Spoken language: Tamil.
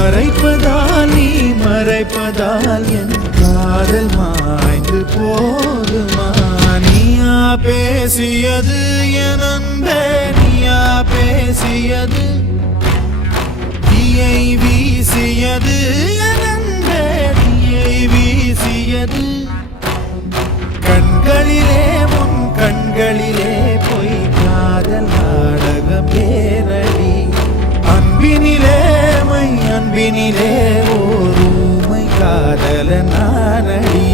மறைப்பதால் நீ மறைப்பதால் என் காதல் மாய்ந்து போகுமா? நீயா பேசியது என் அன்பே, நீயா பேசியது, தீயை வீசியது என் அன்பே, தீயை வீசியது. கண்களிலே உன் கண்களிலே பொய் காதல் நாடகம் ஏனடி? அன்பினிலே மை அன்பினிலே ஓர் ஊமை காதல நானடி.